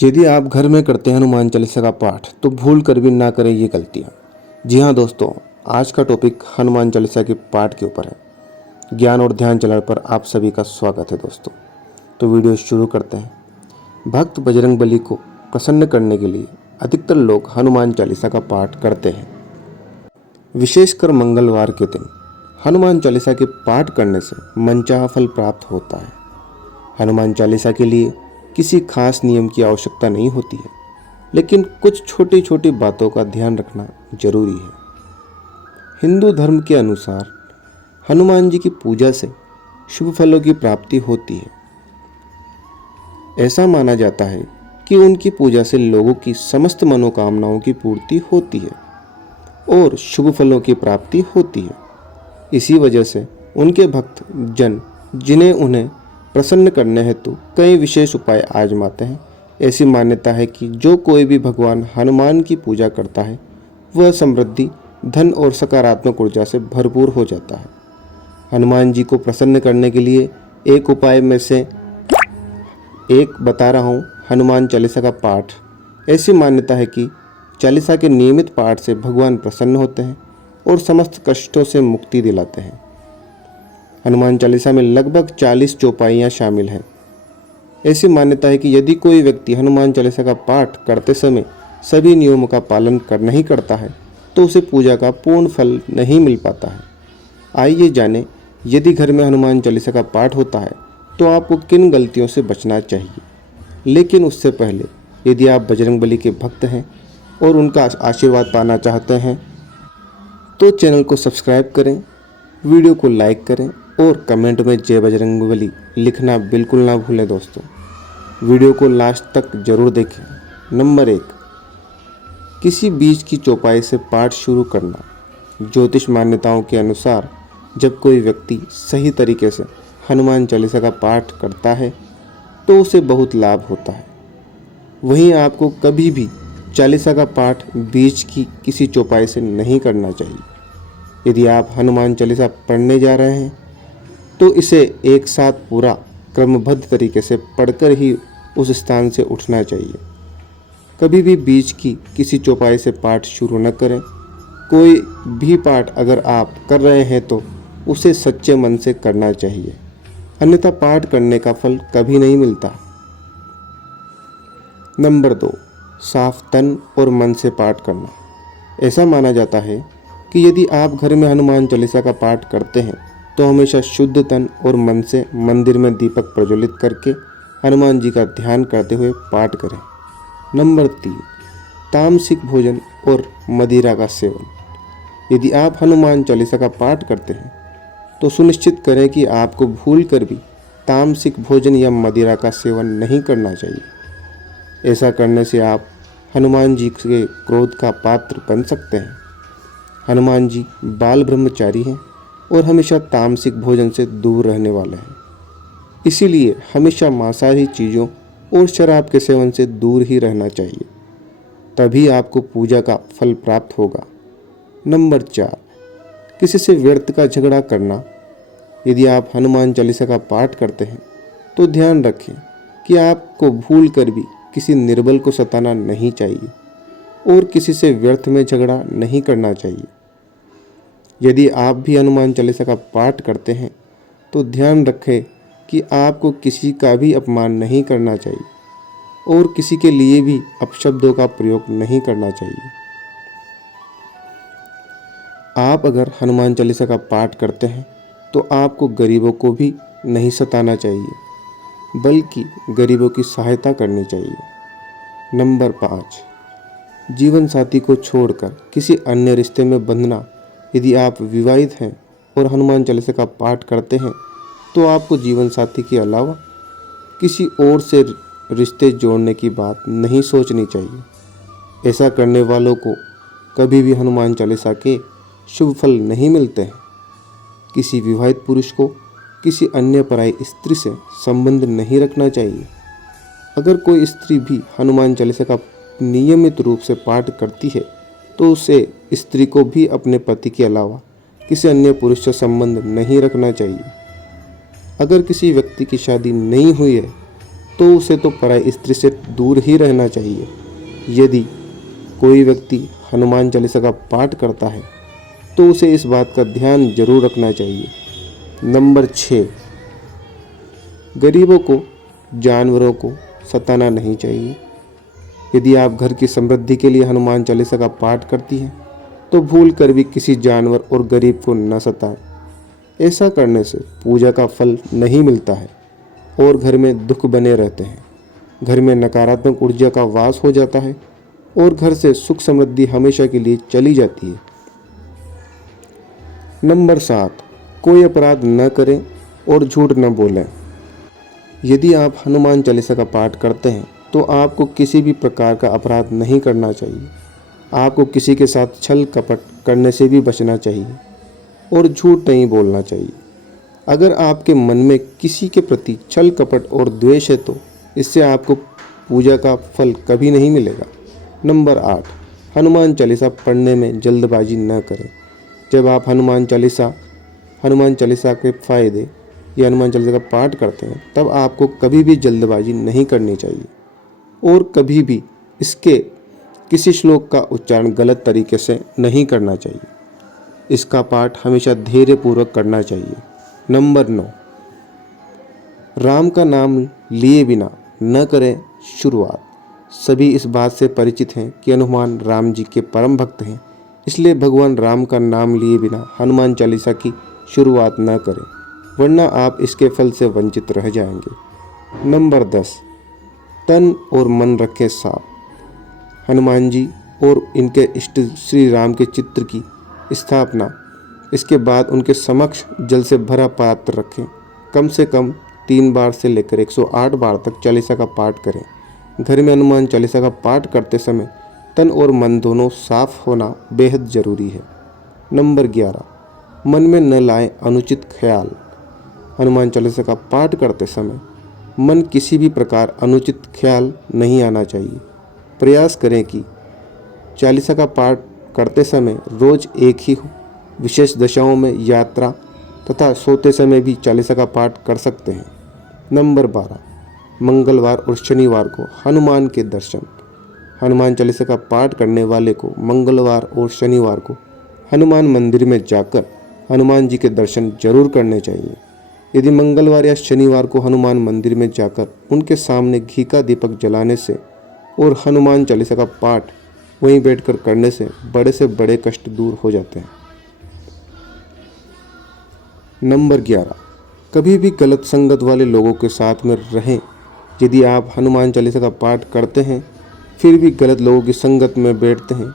यदि आप घर में करते हैं हनुमान चालीसा का पाठ तो भूल कर भी ना करें ये गलतियाँ। जी हाँ दोस्तों, आज का टॉपिक हनुमान चालीसा के पाठ के ऊपर है। ज्ञान और ध्यान चैनल पर आप सभी का स्वागत है दोस्तों। तो वीडियो शुरू करते हैं। भक्त बजरंगबली को प्रसन्न करने के लिए अधिकतर लोग हनुमान चालीसा का पाठ करते हैं। विशेषकर मंगलवार के दिन हनुमान चालीसा के पाठ करने से मनचाहा फल प्राप्त होता है। हनुमान चालीसा के लिए किसी खास नियम की आवश्यकता नहीं होती है, लेकिन कुछ छोटी छोटी बातों का ध्यान रखना जरूरी है। हिंदू धर्म के अनुसार हनुमान जी की पूजा से शुभ फलों की प्राप्ति होती है। ऐसा माना जाता है कि उनकी पूजा से लोगों की समस्त मनोकामनाओं की पूर्ति होती है और शुभ फलों की प्राप्ति होती है। इसी वजह से उनके भक्त जन जिन्हें उन्हें प्रसन्न करने हेतु कई विशेष उपाय आजमाते हैं। ऐसी मान्यता है कि जो कोई भी भगवान हनुमान की पूजा करता है वह समृद्धि, धन और सकारात्मक ऊर्जा से भरपूर हो जाता है। हनुमान जी को प्रसन्न करने के लिए एक उपाय में से एक बता रहा हूँ, हनुमान चालीसा का पाठ। ऐसी मान्यता है कि चालीसा के नियमित पाठ से भगवान प्रसन्न होते हैं और समस्त कष्टों से मुक्ति दिलाते हैं। हनुमान चालीसा में लगभग 40 चौपाइयाँ शामिल हैं। ऐसी मान्यता है कि यदि कोई व्यक्ति हनुमान चालीसा का पाठ करते समय सभी नियमों का पालन नहीं करता है तो उसे पूजा का पूर्ण फल नहीं मिल पाता है। आइए जानें, यदि घर में हनुमान चालीसा का पाठ होता है तो आपको किन गलतियों से बचना चाहिए। लेकिन उससे पहले, यदि आप बजरंगबली के भक्त हैं और उनका आशीर्वाद पाना चाहते हैं तो चैनल को सब्सक्राइब करें, वीडियो को लाइक करें और कमेंट में जय बजरंगबली लिखना बिल्कुल ना भूलें दोस्तों। वीडियो को लास्ट तक जरूर देखें। नंबर 1, किसी बीज की चौपाई से पाठ शुरू करना। ज्योतिष मान्यताओं के अनुसार जब कोई व्यक्ति सही तरीके से हनुमान चालीसा का पाठ करता है तो उसे बहुत लाभ होता है। वहीं आपको कभी भी चालीसा का पाठ बीज की किसी चौपाई से नहीं करना चाहिए। यदि आप हनुमान चालीसा पढ़ने जा रहे हैं तो इसे एक साथ पूरा क्रमबद्ध तरीके से पढ़कर ही उस स्थान से उठना चाहिए। कभी भी बीच की किसी चौपाई से पाठ शुरू न करें। कोई भी पाठ अगर आप कर रहे हैं तो उसे सच्चे मन से करना चाहिए, अन्यथा पाठ करने का फल कभी नहीं मिलता। नंबर 2, साफ तन और मन से पाठ करना। ऐसा माना जाता है कि यदि आप घर में हनुमान चालीसा का पाठ करते हैं तो हमेशा शुद्ध तन और मन से मंदिर में दीपक प्रज्वलित करके हनुमान जी का ध्यान करते हुए पाठ करें। नंबर 3, तामसिक भोजन और मदिरा का सेवन। यदि आप हनुमान चालीसा का पाठ करते हैं तो सुनिश्चित करें कि आपको भूल कर भी तामसिक भोजन या मदिरा का सेवन नहीं करना चाहिए। ऐसा करने से आप हनुमान जी के क्रोध का पात्र बन सकते हैं। हनुमान जी बाल ब्रह्मचारी हैं और हमेशा तामसिक भोजन से दूर रहने वाले हैं। इसीलिए हमेशा मांसाहारी चीज़ों और शराब के सेवन से दूर ही रहना चाहिए, तभी आपको पूजा का फल प्राप्त होगा। नंबर 4, किसी से व्यर्थ का झगड़ा करना। यदि आप हनुमान चालीसा का पाठ करते हैं तो ध्यान रखें कि आपको भूल कर भी किसी निर्बल को सताना नहीं चाहिए और किसी से व्यर्थ में झगड़ा नहीं करना चाहिए। यदि आप भी हनुमान चालीसा का पाठ करते हैं तो ध्यान रखें कि आपको किसी का भी अपमान नहीं करना चाहिए और किसी के लिए भी अपशब्दों का प्रयोग नहीं करना चाहिए। आप अगर हनुमान चालीसा का पाठ करते हैं तो आपको गरीबों को भी नहीं सताना चाहिए, बल्कि गरीबों की सहायता करनी चाहिए। नंबर 5, जीवन साथी को छोड़कर किसी अन्य रिश्ते में बंधना। यदि आप विवाहित हैं और हनुमान चालीसा का पाठ करते हैं तो आपको जीवन साथी के अलावा किसी और से रिश्ते जोड़ने की बात नहीं सोचनी चाहिए। ऐसा करने वालों को कभी भी हनुमान चालीसा के शुभ फल नहीं मिलते हैं। किसी विवाहित पुरुष को किसी अन्य पराई स्त्री से संबंध नहीं रखना चाहिए। अगर कोई स्त्री भी हनुमान चालीसा का नियमित रूप से पाठ करती है तो उसे स्त्री को भी अपने पति के अलावा किसी अन्य पुरुष से संबंध नहीं रखना चाहिए। अगर किसी व्यक्ति की शादी नहीं हुई है तो उसे तो पराई स्त्री से दूर ही रहना चाहिए। यदि कोई व्यक्ति हनुमान चालीसा का पाठ करता है तो उसे इस बात का ध्यान जरूर रखना चाहिए। नंबर 6, गरीबों को, जानवरों को सताना नहीं चाहिए। यदि आप घर की समृद्धि के लिए हनुमान चालीसा का पाठ करती हैं तो भूल कर भी किसी जानवर और गरीब को न सताएं। ऐसा करने से पूजा का फल नहीं मिलता है और घर में दुख बने रहते हैं। घर में नकारात्मक ऊर्जा का वास हो जाता है और घर से सुख समृद्धि हमेशा के लिए चली जाती है। नंबर 7, कोई अपराध न करें और झूठ न बोलें। यदि आप हनुमान चालीसा का पाठ करते हैं तो आपको किसी भी प्रकार का अपराध नहीं करना चाहिए। आपको किसी के साथ छल कपट करने से भी बचना चाहिए और झूठ नहीं बोलना चाहिए। अगर आपके मन में किसी के प्रति छल कपट और द्वेष है तो इससे आपको पूजा का फल कभी नहीं मिलेगा। नंबर 8, हनुमान चालीसा पढ़ने में जल्दबाजी न करें। जब आप हनुमान चालीसा के फायदे या हनुमान चालीसा का पाठ करते हैं तब आपको कभी भी जल्दबाजी नहीं करनी चाहिए और कभी भी इसके किसी श्लोक का उच्चारण गलत तरीके से नहीं करना चाहिए। इसका पाठ हमेशा धैर्य पूर्वक करना चाहिए। नंबर 9, राम का नाम लिए बिना न करें शुरुआत। सभी इस बात से परिचित हैं कि हनुमान राम जी के परम भक्त हैं, इसलिए भगवान राम का नाम लिए बिना हनुमान चालीसा की शुरुआत न करें, वरना आप इसके फल से वंचित रह जाएंगे। नंबर 10, तन और मन रखें साफ। हनुमान जी और इनके इष्ट श्री राम के चित्र की स्थापना, इसके बाद उनके समक्ष जल से भरा पात्र रखें। कम से कम 3 बार से लेकर 108 बार तक चालीसा का पाठ करें। घर में हनुमान चालीसा का पाठ करते समय तन और मन दोनों साफ होना बेहद ज़रूरी है। नंबर 11, मन में न लाएं अनुचित ख्याल। हनुमान चालीसा का पाठ करते समय मन किसी भी प्रकार अनुचित ख्याल नहीं आना चाहिए। प्रयास करें कि चालीसा का पाठ करते समय रोज एक ही हो। विशेष दशाओं में यात्रा तथा सोते समय भी चालीसा का पाठ कर सकते हैं। नंबर 12, मंगलवार और शनिवार को हनुमान के दर्शन। हनुमान चालीसा का पाठ करने वाले को मंगलवार और शनिवार को हनुमान मंदिर में जाकर हनुमान जी के दर्शन जरूर करने चाहिए। यदि मंगलवार या शनिवार को हनुमान मंदिर में जाकर उनके सामने घी का दीपक जलाने से और हनुमान चालीसा का पाठ वहीं बैठकर करने से बड़े कष्ट दूर हो जाते हैं। नंबर 11, कभी भी गलत संगत वाले लोगों के साथ में रहें। यदि आप हनुमान चालीसा का पाठ करते हैं फिर भी गलत लोगों की संगत में बैठते हैं,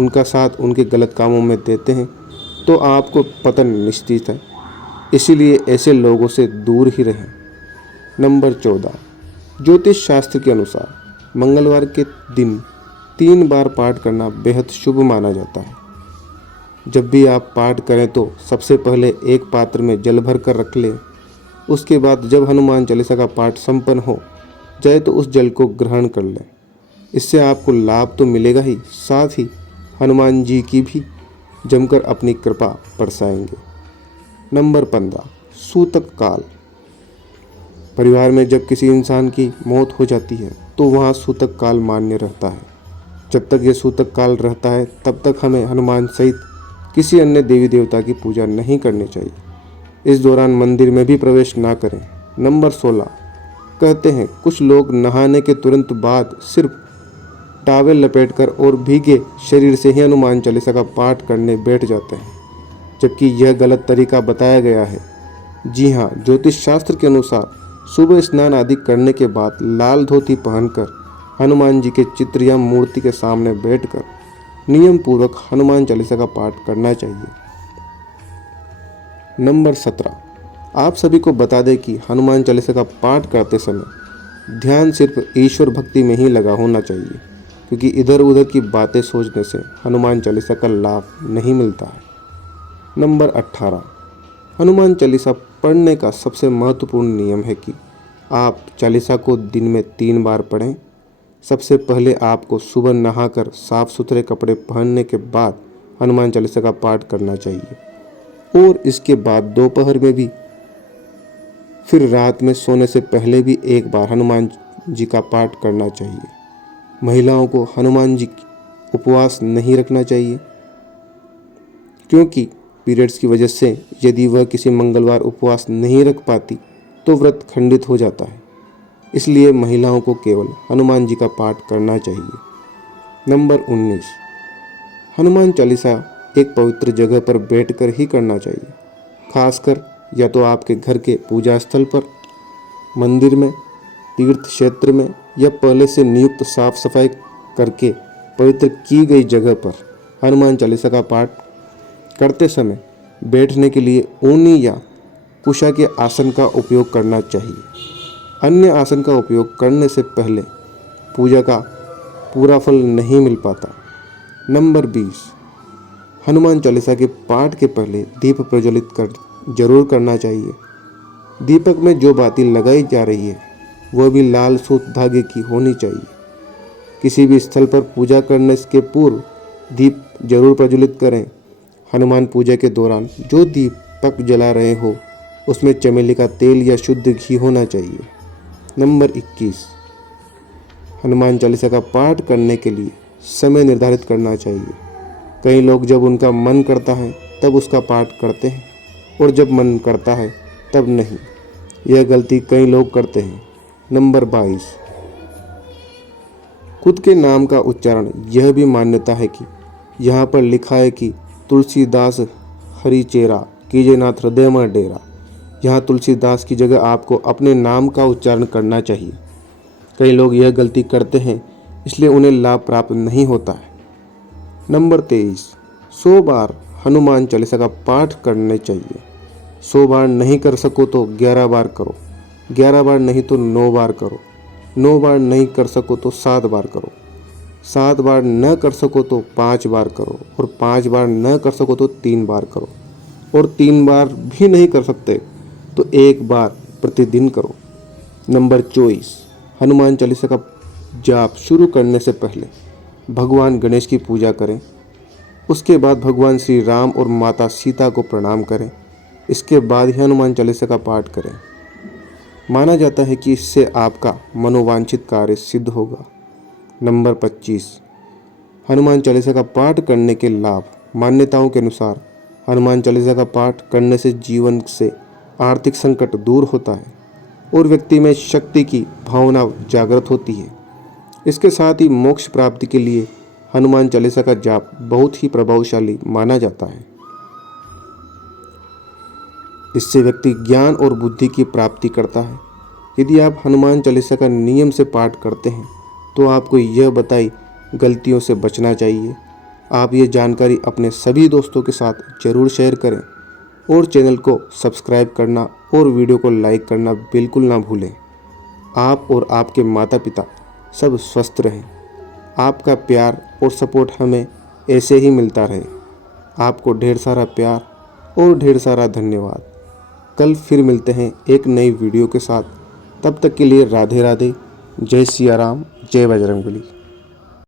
उनका साथ उनके गलत कामों में देते हैं तो आपको पतन निश्चित है। इसीलिए ऐसे लोगों से दूर ही रहें। नंबर 14, ज्योतिष शास्त्र के अनुसार मंगलवार के दिन 3 बार पाठ करना बेहद शुभ माना जाता है। जब भी आप पाठ करें तो सबसे पहले एक पात्र में जल भर कर रख लें। उसके बाद जब हनुमान चालीसा का पाठ संपन्न हो जाए तो उस जल को ग्रहण कर लें। इससे आपको लाभ तो मिलेगा ही, साथ ही हनुमान जी की भी जमकर अपनी कृपा बरसाएंगे। नंबर 15, सूतक काल। परिवार में जब किसी इंसान की मौत हो जाती है तो वहाँ सूतक काल मान्य रहता है। जब तक ये सूतक काल रहता है तब तक हमें हनुमान सहित किसी अन्य देवी देवता की पूजा नहीं करनी चाहिए। इस दौरान मंदिर में भी प्रवेश ना करें। नंबर 16, कहते हैं कुछ लोग नहाने के तुरंत बाद सिर्फ टॉवेल लपेटकर और भीगे शरीर से ही हनुमान चालीसा का पाठ करने बैठ जाते हैं, जबकि यह गलत तरीका बताया गया है। जी हाँ, ज्योतिष शास्त्र के अनुसार सुबह स्नान आदि करने के बाद लाल धोती पहनकर हनुमान जी के चित्र या मूर्ति के सामने बैठकर नियम पूर्वक हनुमान चालीसा का पाठ करना चाहिए। नंबर 17, आप सभी को बता दें कि हनुमान चालीसा का पाठ करते समय ध्यान सिर्फ ईश्वर भक्ति में ही लगा होना चाहिए, क्योंकि इधर उधर की बातें सोचने से हनुमान चालीसा का लाभ नहीं मिलता है। नंबर 18, हनुमान चालीसा पढ़ने का सबसे महत्वपूर्ण नियम है कि आप चालीसा को दिन में 3 बार पढ़ें। सबसे पहले आपको सुबह नहाकर साफ सुथरे कपड़े पहनने के बाद हनुमान चालीसा का पाठ करना चाहिए और इसके बाद दोपहर में भी फिर रात में सोने से पहले भी एक बार हनुमान जी का पाठ करना चाहिए। महिलाओं को हनुमान जी उपवास नहीं रखना चाहिए, क्योंकि पीरियड्स की वजह से यदि वह किसी मंगलवार उपवास नहीं रख पाती तो व्रत खंडित हो जाता है। इसलिए महिलाओं को केवल हनुमान जी का पाठ करना चाहिए। नंबर 19, हनुमान चालीसा एक पवित्र जगह पर बैठकर ही करना चाहिए, खासकर या तो आपके घर के पूजा स्थल पर, मंदिर में, तीर्थ क्षेत्र में या पहले से नियुक्त साफ सफाई करके पवित्र की गई जगह पर हनुमान चालीसा का पाठ करते समय बैठने के लिए ऊनी या कुशा के आसन का उपयोग करना चाहिए। अन्य आसन का उपयोग करने से पहले पूजा का पूरा फल नहीं मिल पाता। नंबर 20, हनुमान चालीसा के पाठ के पहले दीप प्रज्वलित कर जरूर करना चाहिए। दीपक में जो बाती लगाई जा रही है वह भी लाल सूत धागे की होनी चाहिए। किसी भी स्थल पर पूजा करने के पूर्व दीप जरूर प्रज्वलित करें। हनुमान पूजा के दौरान जो दीपक जला रहे हो उसमें चमेली का तेल या शुद्ध घी होना चाहिए। नंबर 21, हनुमान चालीसा का पाठ करने के लिए समय निर्धारित करना चाहिए। कई लोग जब उनका मन करता है तब उसका पाठ करते हैं और जब मन करता है तब नहीं। यह गलती कई लोग करते हैं। नंबर 22, खुद के नाम का उच्चारण। यह भी मान्यता है कि यहाँ पर लिखा है कि तुलसीदास हरि चेरा कीजे नाथ हृदय में डेरा। यहाँ तुलसीदास की जगह आपको अपने नाम का उच्चारण करना चाहिए। कई लोग यह गलती करते हैं, इसलिए उन्हें लाभ प्राप्त नहीं होता है। नंबर 23, 100 बार हनुमान चालीसा का पाठ करने चाहिए। 100 बार नहीं कर सको तो 11 बार करो, 11 बार नहीं तो 9 बार करो, 9 बार नहीं कर सको तो 7 बार करो, 7 बार न कर सको तो 5 बार करो और 5 बार न कर सको तो 3 बार करो और 3 बार भी नहीं कर सकते तो 1 बार प्रतिदिन करो। नंबर 24, हनुमान चालीसा का जाप शुरू करने से पहले भगवान गणेश की पूजा करें। उसके बाद भगवान श्री राम और माता सीता को प्रणाम करें। इसके बाद ही हनुमान चालीसा का पाठ करें। माना जाता है कि इससे आपका मनोवांछित कार्य सिद्ध होगा। नंबर 25, हनुमान चालीसा का पाठ करने के लाभ। मान्यताओं के अनुसार हनुमान चालीसा का पाठ करने से जीवन से आर्थिक संकट दूर होता है और व्यक्ति में शक्ति की भावना जागृत होती है। इसके साथ ही मोक्ष प्राप्ति के लिए हनुमान चालीसा का जाप बहुत ही प्रभावशाली माना जाता है। इससे व्यक्ति ज्ञान और बुद्धि की प्राप्ति करता है। यदि आप हनुमान चालीसा का नियम से पाठ करते हैं तो आपको यह बताई गलतियों से बचना चाहिए। आप ये जानकारी अपने सभी दोस्तों के साथ जरूर शेयर करें और चैनल को सब्सक्राइब करना और वीडियो को लाइक करना बिल्कुल ना भूलें। आप और आपके माता पिता सब स्वस्थ रहें। आपका प्यार और सपोर्ट हमें ऐसे ही मिलता रहे। आपको ढेर सारा प्यार और ढेर सारा धन्यवाद। कल फिर मिलते हैं एक नई वीडियो के साथ। तब तक के लिए राधे राधे। जय सिया राम, जय बजरंगबली।